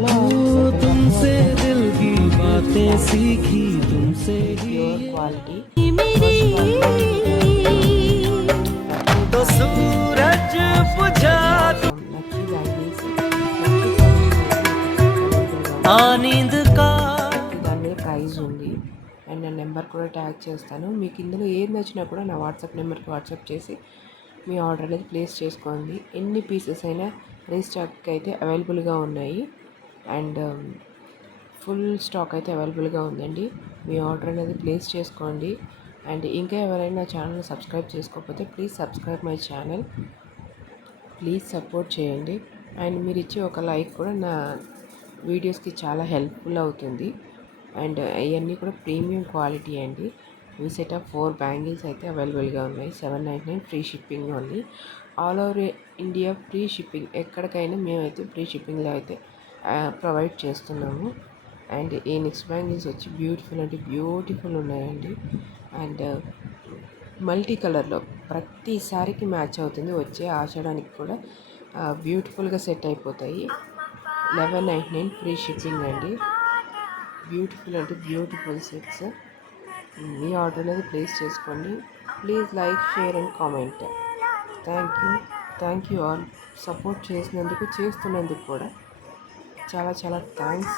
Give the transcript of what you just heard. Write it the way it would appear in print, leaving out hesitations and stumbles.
చాలా pure quality lucky bangles దాని మీద ప్రైజ్ ఉంది అండ్ నా నెంబర్ కూడా ట్యాగ్ చేస్తాను. మీకు ఇందులో ఏది నచ్చినా కూడా నా వాట్సాప్ నెంబర్కి వాట్సాప్ చేసి మీ ఆర్డర్ అనేది ప్లేస్ చేసుకోండి. ఎన్ని పీసెస్ అయినా రీస్టాక్ అయితే అవైలబుల్గా ఉన్నాయి అండ్ ఫుల్ స్టాక్ అయితే అవైలబుల్గా ఉందండి. మీ ఆర్డర్ అనేది ప్లేస్ చేసుకోండి. అండ్ ఇంకా ఎవరైనా ఛానల్ సబ్స్క్రైబ్ చేసుకోకపోతే please subscribe my channel, please support చేయండి. అండ్ మీరు ఇచ్చే ఒక లైక్ కూడా నా వీడియోస్కి చాలా హెల్ప్ఫుల్ అవుతుంది. అండ్ ఇవన్నీ కూడా ప్రీమియం క్వాలిటీ అండి. ఈ సెట్ ఆఫ్ 4 బ్యాంగిల్స్ అయితే అవైలబుల్గా ఉన్నాయి. 799 ఫ్రీ షిప్పింగ్ ఉంది. All over India free shipping, ఎక్కడికైనా మేమైతే ఫ్రీ షిప్పింగ్లో అయితే ప్రొవైడ్ చేస్తున్నాము. అండ్ ఈ నెక్స్ట్ బ్యాంగిల్స్ వచ్చి బ్యూటిఫుల్ అంటే బ్యూటిఫుల్ ఉన్నాయండి. అండ్ మల్టీ కలర్లో ప్రతిసారికి మ్యాచ్ అవుతుంది. వచ్చే ఆచడానికి కూడా బ్యూటిఫుల్గా సెట్ అయిపోతాయి. 1199 ఫ్రీ షిప్పింగ్ అండి. బ్యూటిఫుల్ అంటే బ్యూటిఫుల్ సెట్స్. మీ ఆర్డర్ అనేది ప్లేస్ చేసుకోండి. Please like, share and comment. Thank you all. Support చేసినందుకు, చేస్తున్నందుకు కూడా చాలా చాలా థ్యాంక్స్.